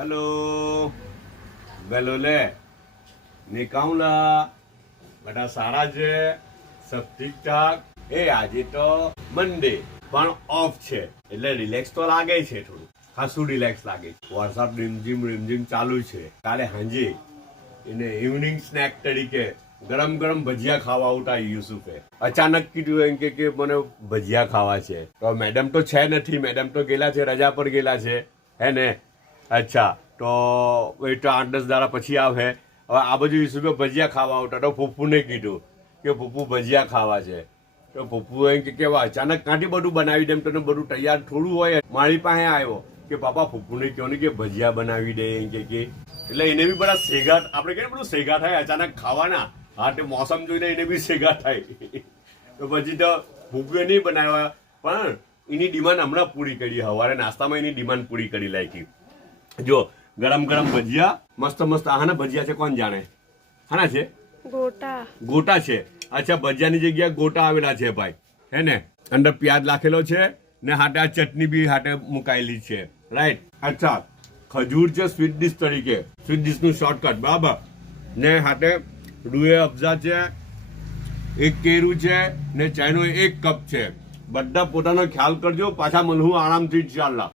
hello વેલોલે નિકાઉલા બધા સારા છે સબ ઠીકઠાક એ આજે તો મંડે પણ ઓફ છે એટલે રિલેક્સ તો લાગે છે થોડું ખાસું રિલેક્સ લાગે છે વરસાદ રીમઝીમ ચાલુ છે કાલે સાંજે એને ઇવનિંગ સ્નેક તરીકે ગરમ ગરમ ભજીયા ખાવા ઉઠા યુસુફે અચાનક કીધું એમ કે મને ભજીયા ખાવા છે તો મેડમ તો છે નથી મેડમ તો ગયેલા છે રજા પર ગયેલા છે હે ને અચ્છા તો એ તો 8-10 દાડા પછી આવે હવે આ બાજુ યુસુફે ભજીયા ખાવા આવતા તો પપ્પુને કીધું કે પપ્પુ ભજીયા ખાવા છે તો પપ્પુ એમ કે કેવા અચાનક કાંઠી બધું બનાવી દે એમ તને બધું તૈયાર થોડું હોય મારી પાસે આવ્યો કે પાપા પપ્પુને કહો ને કે ભજીયા બનાવી દે એમ કે એટલે એને બી બધા સેગા આપણે કહીએ બધું સેગા થાય અચાનક ખાવાના હા તે મોસમ જોઈને એને બી સેગા થાય તો પછી તો પપ્પુએ નહીં બનાવ્યા પણ એની ડિમાન્ડ હમણાં પૂરી કરી સવારે નાસ્તામાં એની ડિમાન્ડ પૂરી કરી લાગી જો ગરમ ગરમ ભજીયા મસ્ત મસ્ત આના ભજીયા છે કોણ જાણે હાના છે ગોટા છે અચ્છા ભજીયાની જગ્યાએ ગોટા આવેલા છે ભાઈ હે ને અંદર પ્યાજ નાખેલો છે ને હાટે આ ચટણી બી હાટે મુકાયેલી છે રાઈટ અચ્છા ખજૂર છે સ્વીટ ડીશ તરીકે સ્વીટ ડીશનું શોર્ટકટ બરાબર ને હાટે રૂએ અફઝા છે એક કેરું છે ને ચાયનો 1 કપ છે બધા પોતાનો ખ્યાલ કરજો પાછા મળું આરામથી ઇન્શાલ્લાહ